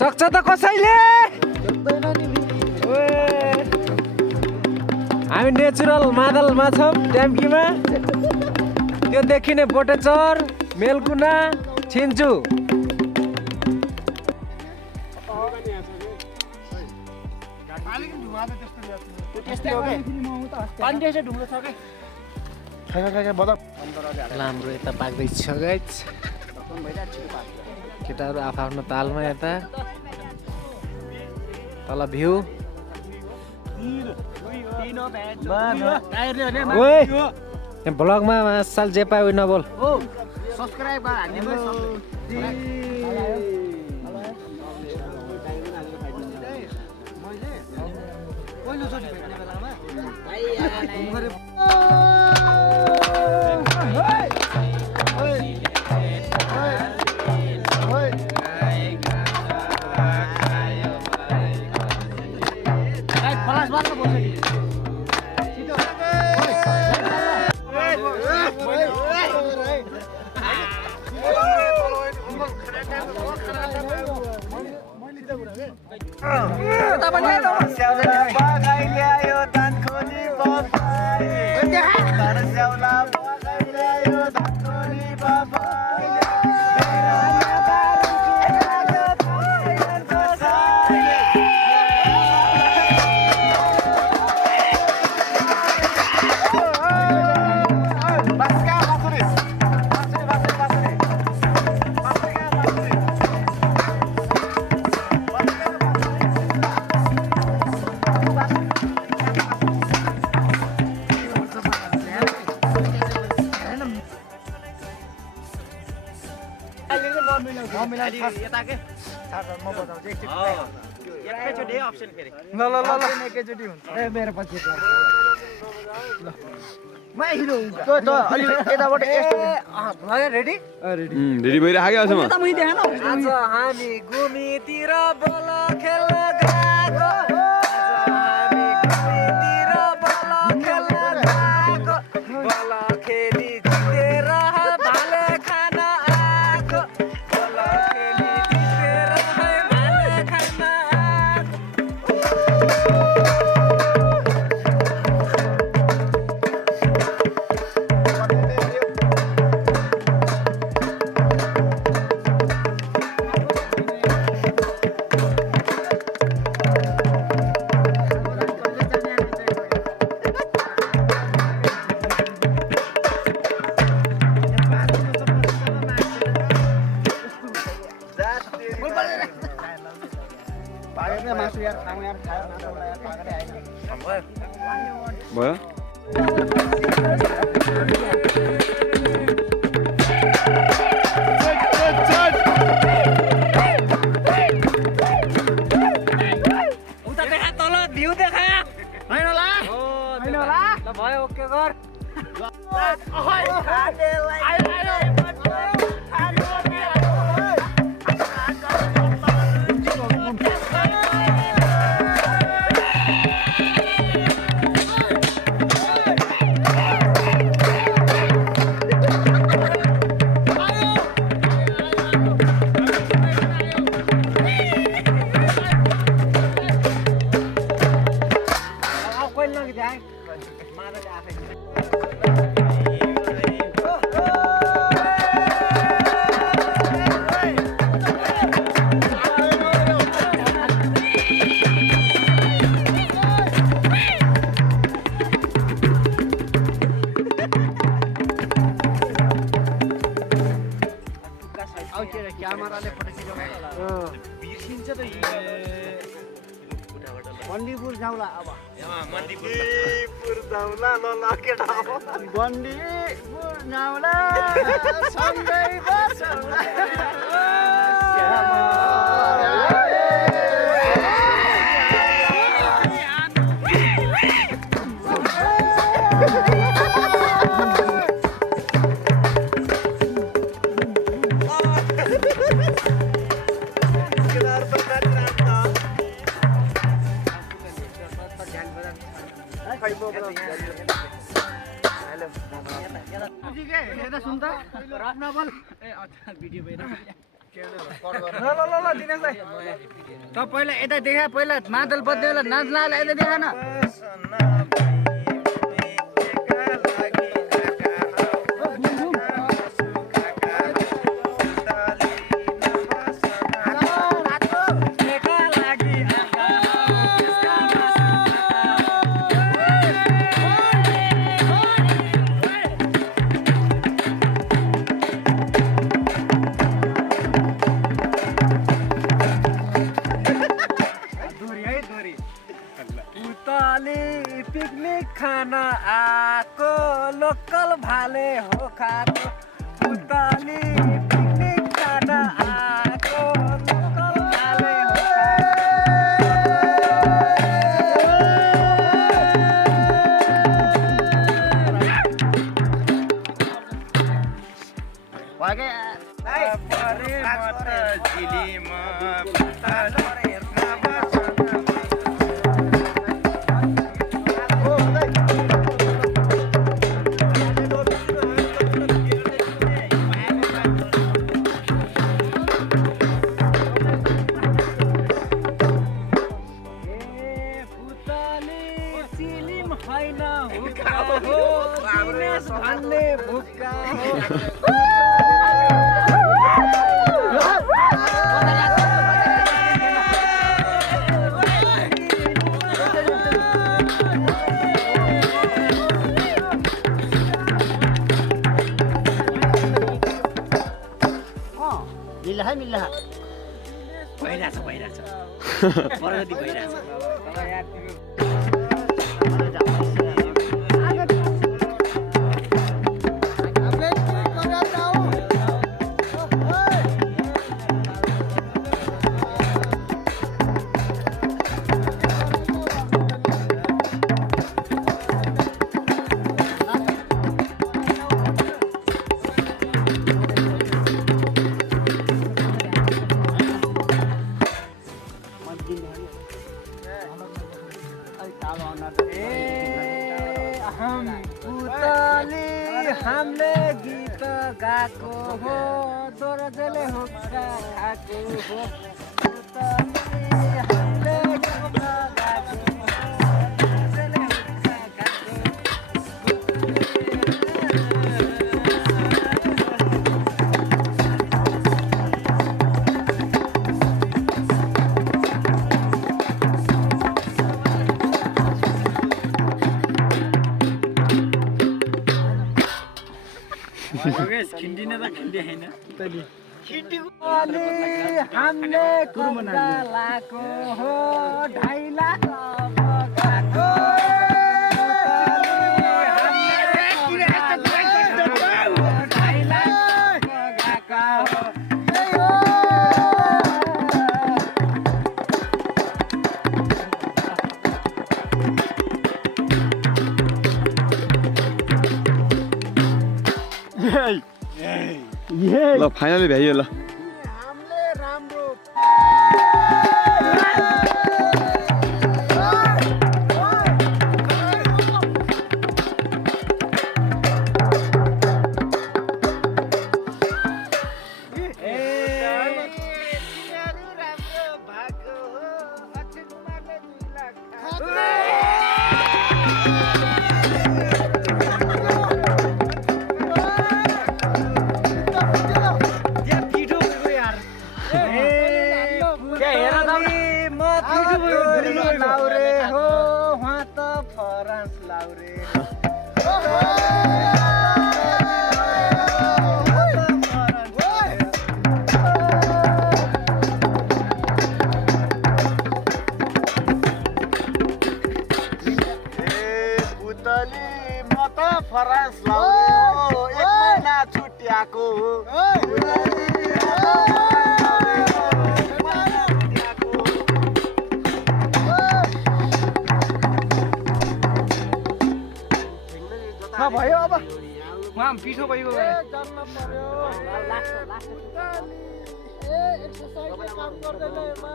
सक्छ त कसैले हामी नेचुरल मादलमा छौँ ट्याम्कीमा त्यो देखिने बोटेचर मेलकुना छिन्चु हाम्रो यता पाक्दैछ गाइस केटाहरू आफ्नो तालमा यता तल भ्यू ब्लगमा साल जे पायो नबोल सब्स्क्राइब रेडी भइरहेको छ म आज हामी गुमीतिर बल खेल्न गएको हामी गुमीतिर बल खेल्न गएको बल खेली जितेर भाले खान आएको बल खेली जितेर भाले खान भयो उता देखा तल भ्यू देखा हैन होला भयो ओके गर बन्दीपुर जाउँला अब मन्दिपुर जाउँला ल केटा बन्दीपुर जाउँला सँगै बसौँला बुझी के हेर्दा सुन त रफ्न बोल ए अच्छा भिडियो ल दिनेश भाइ त पहिला यता देखा पहिला मादल बज्नेला नाच्न आला यता देखा न पिकनिक खाना आको लोकल भाले हो खाको उताली पिकनिक खाना आको लोकल भाले हो मिल्ला भइरहेछ प्रगति भइरहेछ हमले गीत गाको हो दोरजले हो खाको हो हमले गीत गाको दोरजले हो खाको खिन्डिने त खिन्डी हैन तैले खिन्डीले हामीले कुर्मना लाको हो ढाइला गाको ल फाइनली भ्याइयो ल हामीले राम्रो लाउरे हो वहाँ त फ्रान्स लाउरे पुतली म त फ्रान्स लाउरे हो 1 महिना छुट्याएको भयो अब वहाँ पिठो भइगयो जन्म पर्यो एक्सरसाइजले काम गर्दैन एमा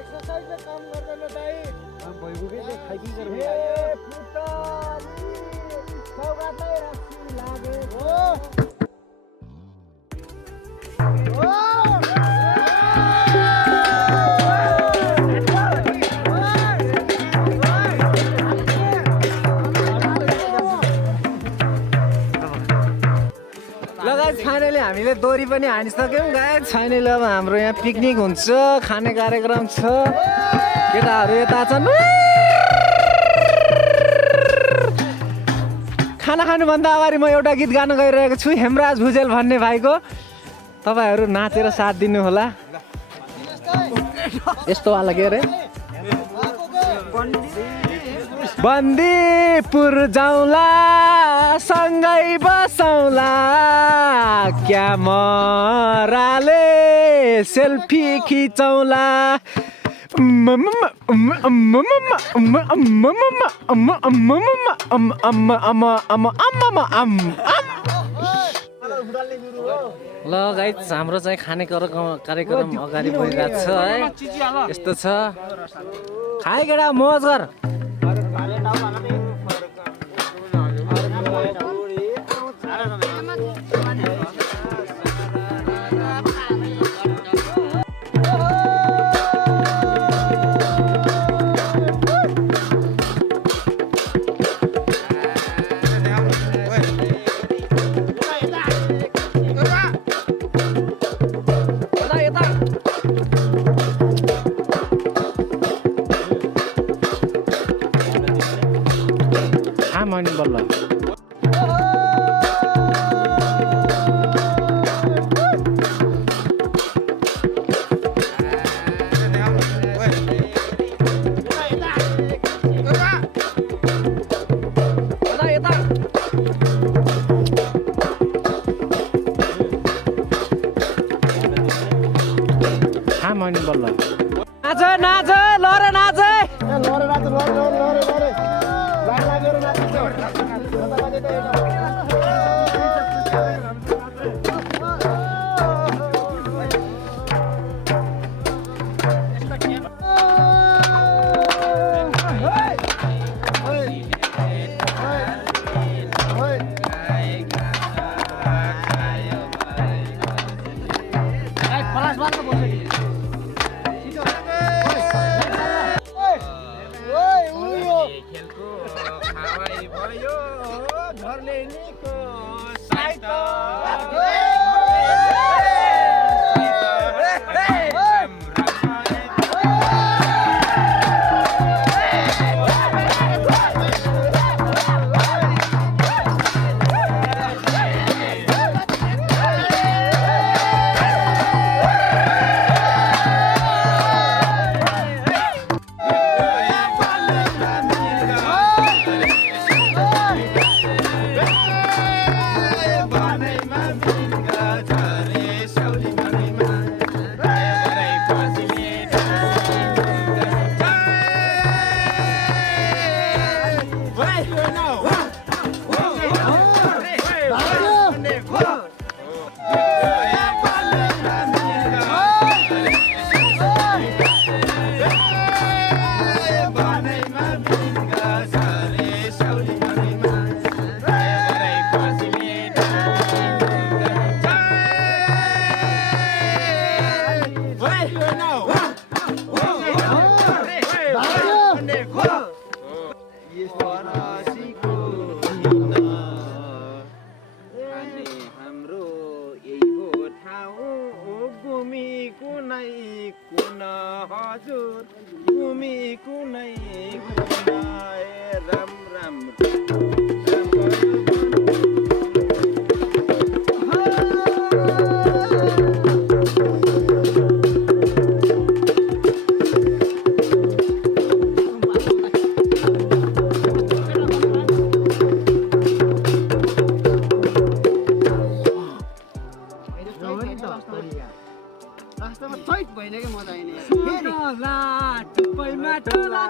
एक्सरसाइजले काम गर्दैन दाइ भइगयो के खाइदिन्छ रे पुतली सौगातै गाइस फाइनली हामीले दोरी पनि हानिसक्यौँ गाइस फाइनली अब हाम्रो यहाँ पिकनिक हुन्छ खाने कार्यक्रम छ केटाहरू यता छन् खाना खानुभन्दा अगाडि म एउटा गीत गान गइरहेको छु हेमराज भुजेल भन्ने भाइको तपाईहरू नाचेर साथ दिनु होला यस्तो वाला के अरे बन्दीपुर जाउँला सँगै बसौँला क्यामेराले सेल्फी खिचौँला ल गाइस हाम्रो चाहिँ खाने कार्यक्रम अगाडि बढिरहेको छ है यस्तो छ खाए केटा मोज गर अनि बल्ल अनि बल्ल नाच नाच लरे नाच लरे नाच लरे लरे लरे लागेर नाच टुप्पैमा ठुला